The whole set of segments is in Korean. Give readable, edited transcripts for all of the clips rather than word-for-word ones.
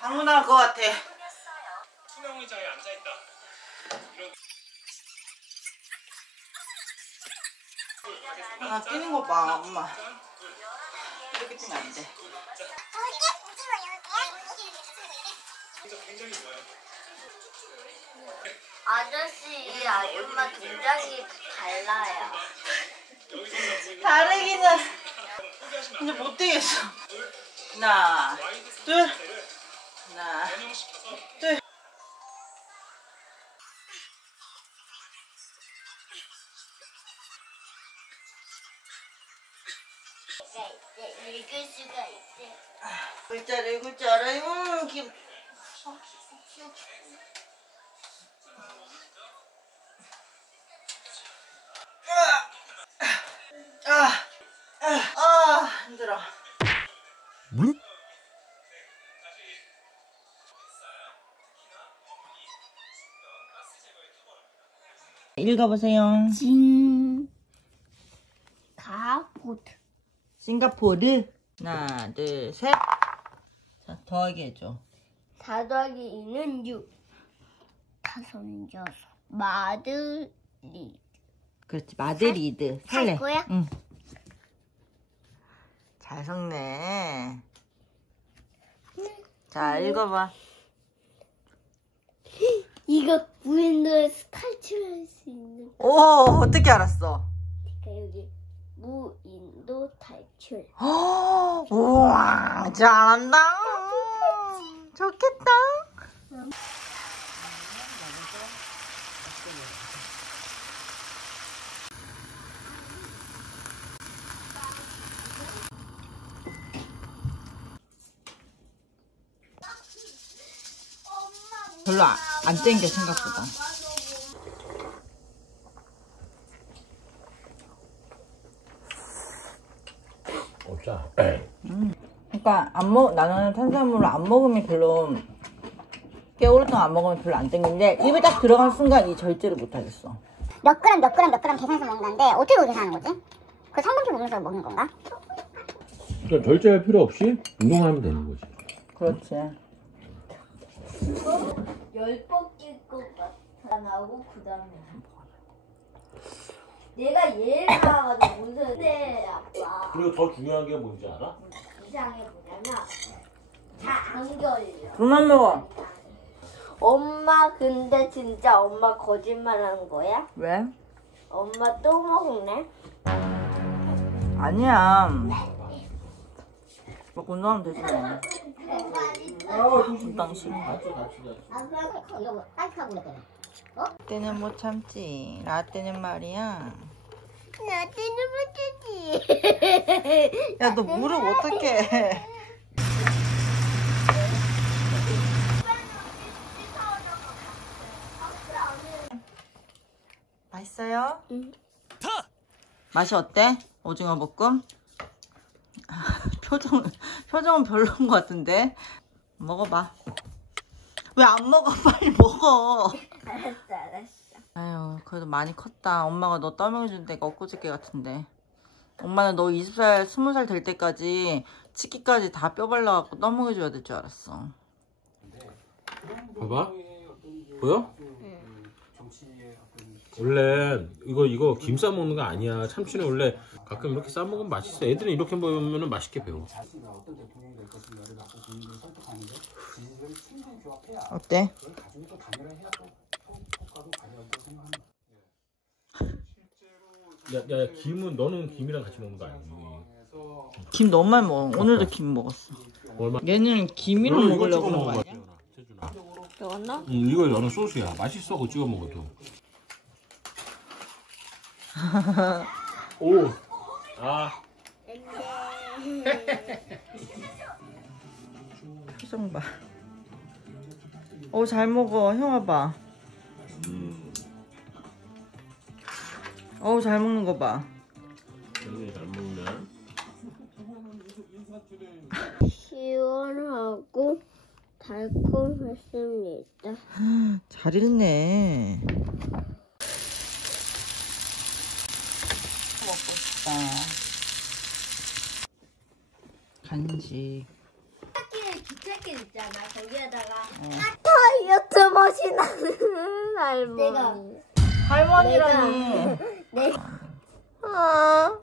방문할 것 같아. 투명 의자에 앉아있다. 아, 뛰는 거 봐, 엄마. 이렇게 뛰면 안 돼. 아저씨, 아줌마 동작이 달라요. 다르기는 이제 못 뛰겠어. 하나, 둘, 하나, 둘. 읽을 수가 있대. 글자를 읽을 줄 알아요. 힘들어. 읽어보세요. 싱가포르. 하나, 둘, 셋. 자, 더하기 해줘. 4 더하기 2는 6. 5, 6. 마드리드. 그렇지, 마드리드. 설레. 할 거야? 응. 잘 적네. 자, 읽어봐. 이거 무인도에서 탈출할 수 있는. 오, 어떻게 알았어? 그러니까 여기 무인도 탈출. 우와, 잘한다. 좋겠다. 별로 안 땡겨, 생각보다. 없자. 그러니까 나는 탄수화물을 안 먹으면 별로, 꽤 오랫동안 안 먹으면 별로 안 땡기는데 입에 딱 들어간 순간 이 절제를 못 하겠어. 몇 그램 계산해서 먹는다는데 어떻게 그렇게 계산하는 거지? 그 성분표 보면서 먹는 건가? 그러니까 절제할 필요 없이 운동하면 되는 거지. 그렇지. 10번 낄 것 같아. 나오고 그 다음에 내가 얘를 나와가지고 문제인데 아빠 그리고 더 중요한 게 뭔지 알아? 이상해 뭐냐면 잘 안 걸려. 그만 먹어. 엄마 근데 진짜 엄마 거짓말하는 거야? 왜? 엄마 또 먹네? 아니야. 먹고 운동하면 되지 뭐. 금방 싫은 거. 이거 뭐 따뜻하고 그랬더니 라떼는 못 참지. 라떼는 말이야. 나한테는 못하지. 야, 너 무릎 어떡해. 맛있어요? 응. 맛이 어때? 오징어 볶음? 표정은 별로인 것 같은데. 먹어봐. 왜 안 먹어? 빨리 먹어. 알았어. 아유, 그래도 많이 컸다. 엄마가 너 떠먹여줄 때가 엊그저께 같은데. 엄마는 너 20살, 20살 될 때까지 치기까지 다 뼈 발라갖고 떠먹여줘야 될 줄 알았어. 봐봐. 보여? 원래 이거 김 싸 먹는 거 아니야. 참치는 원래 가끔 이렇게 싸 먹으면 맛있어. 애들은 이렇게 먹으면 맛있게 배워. 어때? 야, 김은 너는 김이랑 같이 먹는 거 아니지? 김 너무 많이 먹어. 오늘도 김 먹었어. 얼마? 얘는 김이랑 먹으려고 그런 거 아니야? 넣었나? 이거 너는 소스야. 맛있어. 그거 찍어 먹어도. 오. 아. 표정 봐. 잘 먹어. 형아 봐. 잘 먹는 거 봐. 형이 잘 먹네. 시원하고 달콤했습니다. 잘 읽네. 먹고 싶다. 간식. 기찻길 있잖아. 거기에다가 다이어트 맛이 나는 할머니. 할머니라니.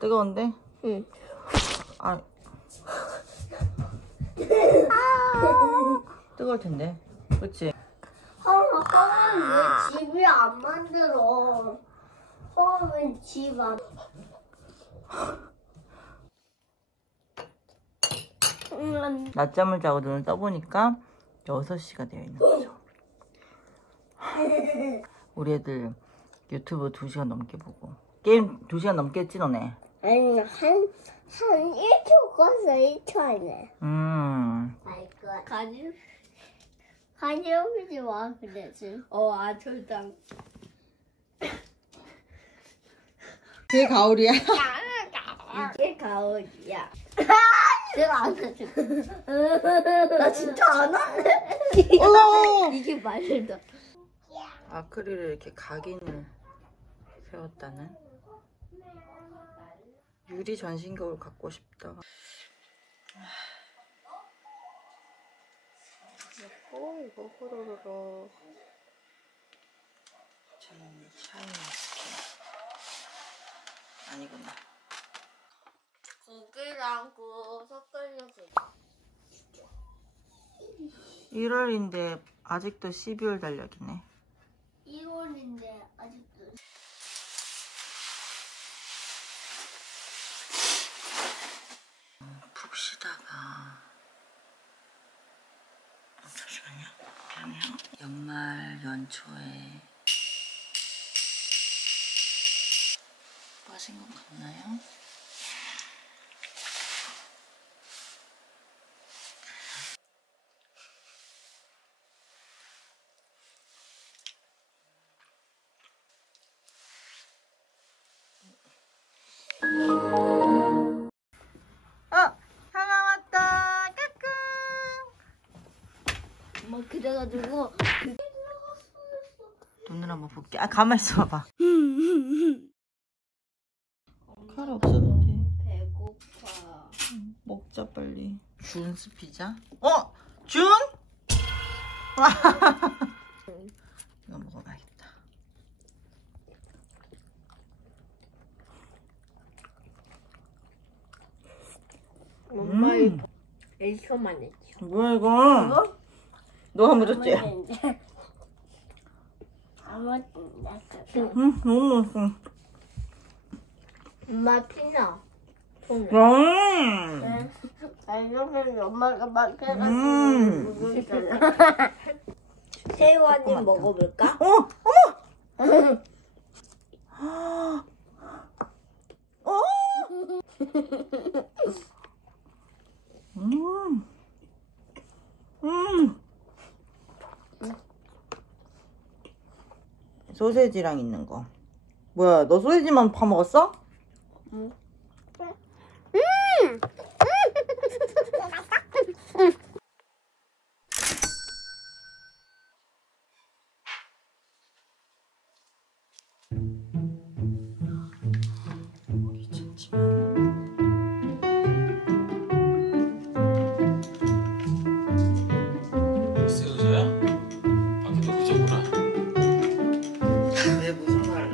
뜨거운데? 응. 아. 뜨거울 텐데. 그치? 허는 왜 집을 안 만들어? 허는 집 안. 낮잠을 자고 눈을 떠보니까 6시가 되어 있는 거죠. 우리 애들 유튜브 2시간 넘게 보고 게임 2시간 넘게 했지 너네? 아니 한 1초 가서 1초 안에. 알것. 가져오지 마 그래지. 아철당. 그게 가을이야? 이게 가을이야. 내가 안 하지. 나 진짜 안 하네. 이게 말도. 아크릴을 이렇게 각인을 세웠다는. 유리 전신격을 갖고 싶다. 이거 호로로로. 저는 샤인머스켓. 아니구나. 고기랑 그 섞으려서. 1월인데 아직도 12월 달력이네. 2월인데 아직도. 푹 쉬다가 잠시만요. 미안해요. 연말 연초에 빠진 것 같나요? 형아 왔다. 까꿍. 뭐 그래가지고 눈을 한번 볼게. 가만 있어 봐봐. 칼 없어도 돼. 배고파. 먹자 빨리. 준스 피자? 준? 이거 먹어봐야겠다. 엄마 이거 1초만 했죠. 뭐야 이거? 너 한 번 줬지? 너무 맛있어. 엄마 피나. 손에. 아니 엄마가 막 해가지고 먹었잖아. 새우 한 입 먹어볼까? 어머! 소세지랑 있는 거. 뭐야, 너 소세지만 파먹었어? 응. 세우자야? 밖에도 그저구나. 왜 무슨 말을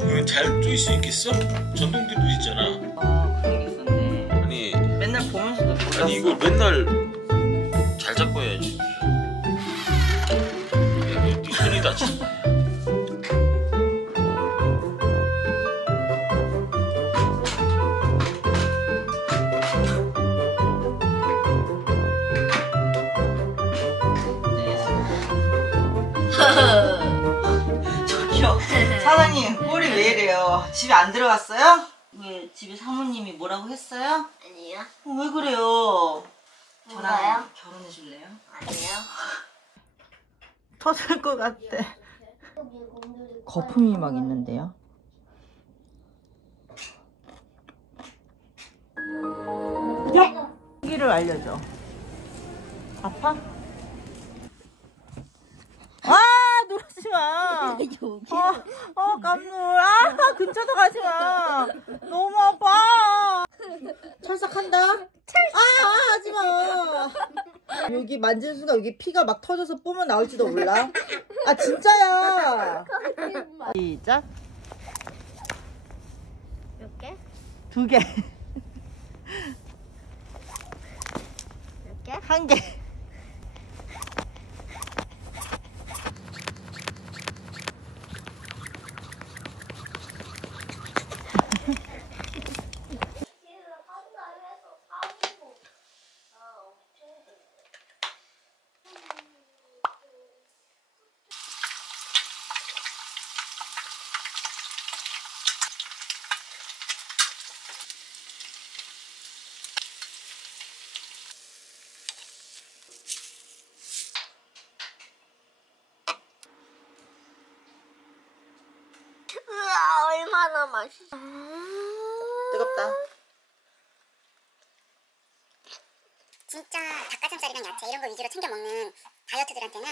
그거 잘 쪼일 수 있겠어? 전동기도 있잖아. 그런 게 있었네. 아니 맨날 보면서도 몰랐어. 아니 이걸 맨날 잘 잡고 해야지. 야, 네 손이 다치. 저기요, 사장님 꼴이 왜 이래요? 집에 안 들어갔어요? 왜 집에 사모님이 뭐라고 했어요? 아니요. 왜 그래요? 뭐가요? 저랑 결혼해 줄래요? 아니요. 터질 것 같아. 거품이 막 있는데요. 크기를 알려줘. 아파? 아, 누르지 마. 깜놀. 아, 근처도 가지 마. 너무 아파. 찰싹한다. 하지 마. 여기 만지는 순간 여기 피가 막 터져서 뿜어 나올지도 몰라. 아, 진짜야. 시작. 몇 개? 2개. 몇 개? 1개. 얼마나 맛있어. 뜨겁다. 진짜 닭가슴살이랑 야채 이런 거 위주로 챙겨 먹는 다이어트들한테는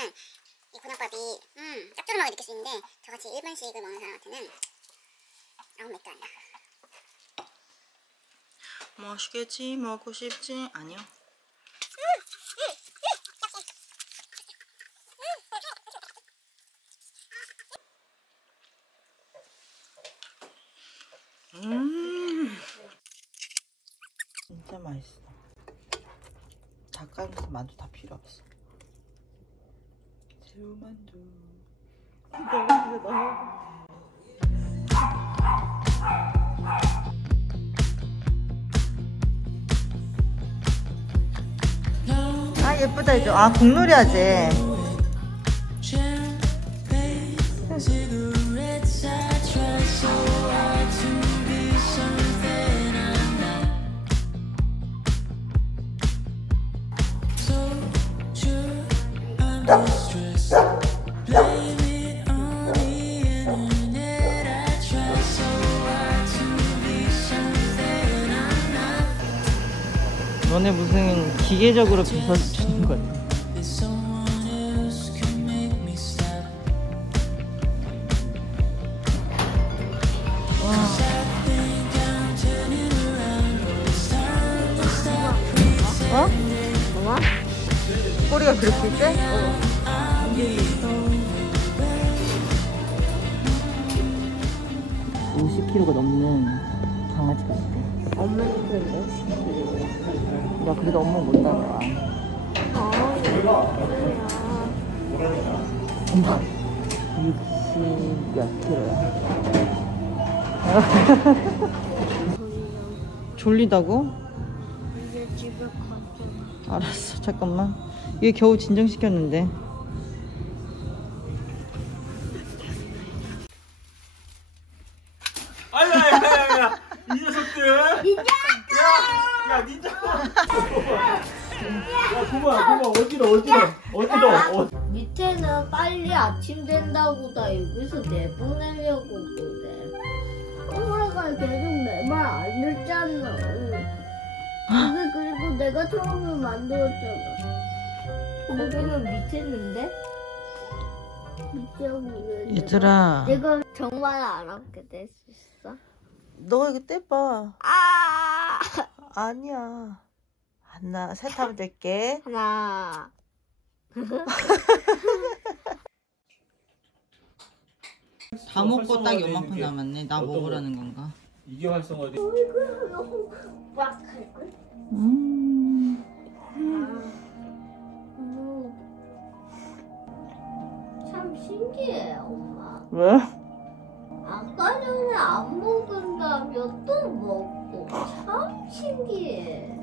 이 곤약밥이 짭조름하게 느낄 수 있는데 저같이 일반식을 먹는 사람한테는 아무 맥도 아니야. 맛있겠지, 먹고 싶지. 아니요. 진짜 맛있어. 닭가슴살 만두 다 필요 없어. 새우만두. 아, 예쁘다 해줘. 아, 국놀이 하지. 너네 무슨 기계적으로 빗어주는 거 같아. 어? 뭐야? 꼬리가 그렇게 세? 50kg가 넘는 강아지가 있대. 엄마는 그런데? 야, 그래도 엄마 못 따라와. 엄마 60몇 킬로야. 졸리다고? 이제 집에 가자. 알았어, 잠깐만. 얘 겨우 진정시켰는데. 아야, 이 녀석들. 닌자. 야, 닌자. 야, 고마, 어지러. 밑에는 빨리 아침 된다고 다 여기서 내보내려고 그래. 엄마가 계속 내 말 안 듣잖아. 그리고 내가 처음에 만들었잖아. 거기는 밑에 있는데? 밑에 없는 얘들아, 내가 정말 안 하게 될 수 있어? 너가 이거 떼봐. 아! 아니야. 하나, 셋 하면 될게. 하나. 다 먹고 딱 요만큼 남았네. 나 어떤 먹으라는 건가? 이게 활성화돼. 꽉 할걸? 참 신기해, 엄마. 왜? 아까 전에 안 먹은다며 또 먹고. 참 신기해.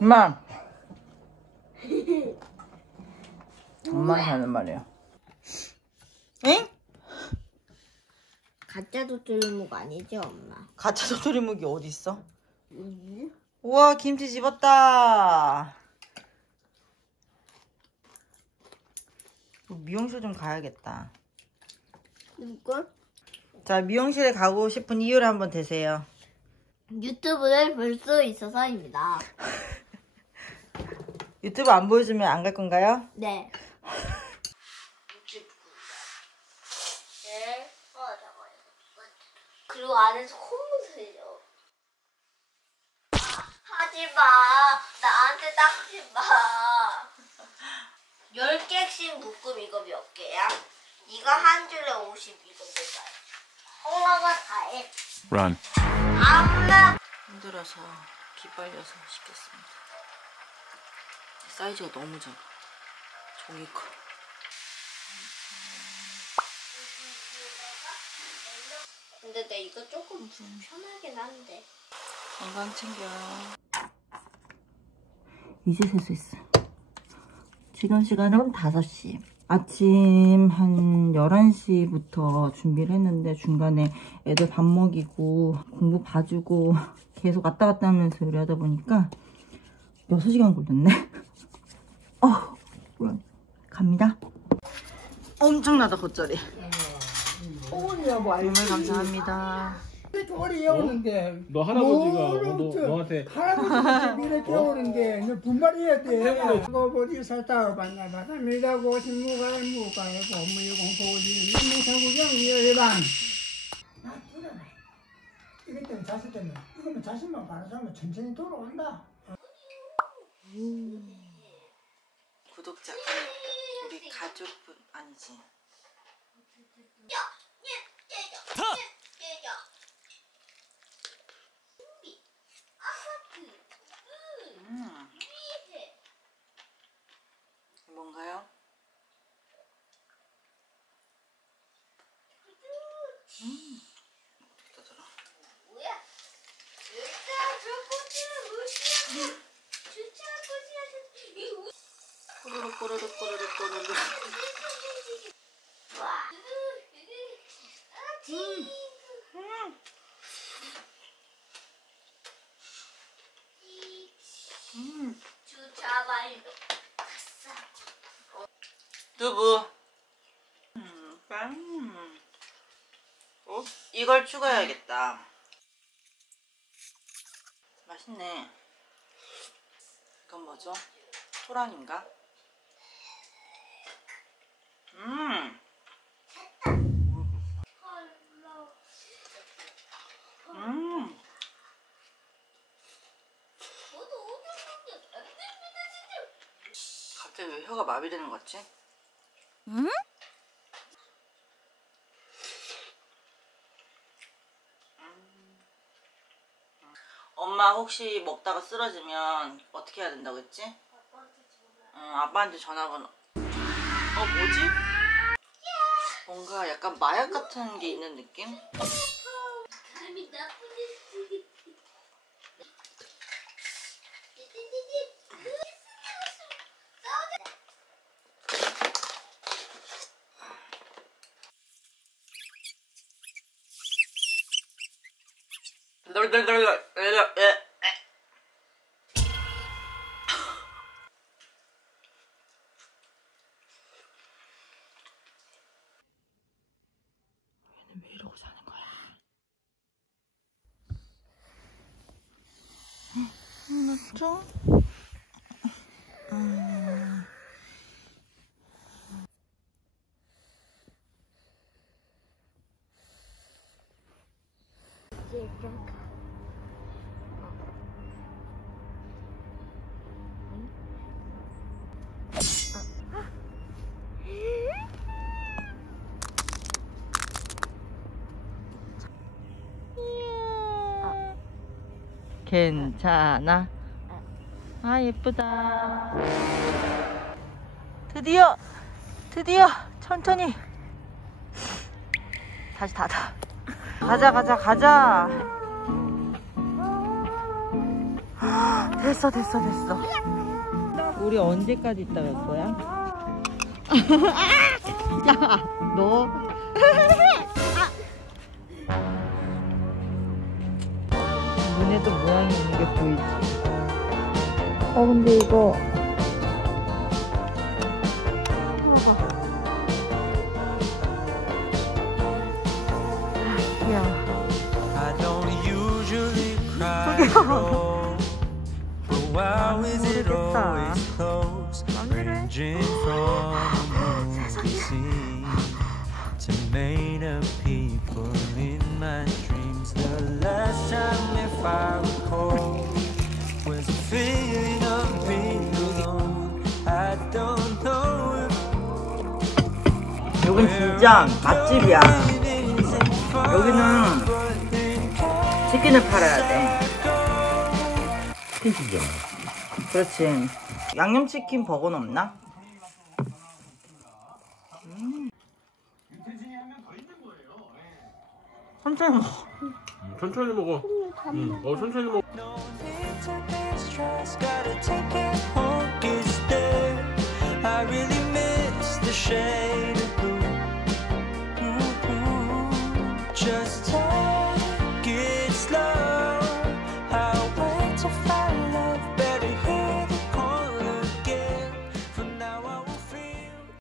엄마. 엄마가 하는 말이야. 응? 가짜 도토리묵 아니지, 엄마? 가짜 도토리묵이 어디 있어? 우와, 김치 집었다. 미용실 좀 가야겠다. 이걸? 자, 미용실에 가고 싶은 이유를 한번 대세요. 유튜브를 볼 수 있어서입니다. 유튜브 안 보여주면 안 갈 건가요? 네. 그리고 안에서 콧물 들려. 하지마. 나한테 닦지마. 10개씩 묶음 이거 몇 개야? 이거 한 줄에 50 이거 몇 개야? 엄마가 다 해. Run. 엄마. 힘들어서 기빨려서 시켰습니다. 사이즈가 너무 작아. 종이 커. 근데 내 이거 조금 불편하긴 한데. 건강 챙겨. 이제 세수했어. 지금 시간은 5시. 아침 한 11시부터 준비를 했는데 중간에 애들 밥 먹이고 공부 봐주고 계속 왔다 갔다 하면서 요리하다 보니까 6시간 걸렸네. 갑니다. 엄청나다 겉절이. 정말 감사합니다. 쪼리 오는데 너 할아버지가 너한테 할아버지 미래 깨우는데 너 분발해야 돼. 그거 어디 살다가 봤나 바랍니다. 고신무가에 무가에 고무유공포지 민무상구경 이해방. 나 들어라. 이것 때문에 자식 때문에 이거면 자식만 바라자면 천천히 돌아온다. 구독자 우리 가족분 아니지. 뭔가요? 어떻게 떠들어? 뭐야? 꼬르륵 꼬르륵 꼬르륵 꼬르륵. 주차 완료. 두부. 이걸 추가해야겠다. 맛있네. 이건 뭐죠? 토란인가? 갑자기 왜 혀가 마비되는 것 같지? 엄마 혹시 먹다가 쓰러지면 어떻게 해야 된다고 했지? 아빠한테 전화번호. 뭐지? 뭔가 약간 마약 같은 게 있는 느낌? 얘는 왜 이러고 사는 거야? 맞죠? 괜찮아. 아 예쁘다. 드디어 천천히 다시 닫아. 가자. 됐어. 우리 언제까지 있다 갈 거야? 야, 너. 눈에도 모양이 있는 게 보이지? 근데 이거. 귀여워. 여긴 진짜 맛집이야. 여기는 치킨을 팔아야 돼. 치킨집이잖아. 그렇지. 양념치킨 버거는 없나? 천천히 먹어. 천천히 먹어. 천천히 먹어. Just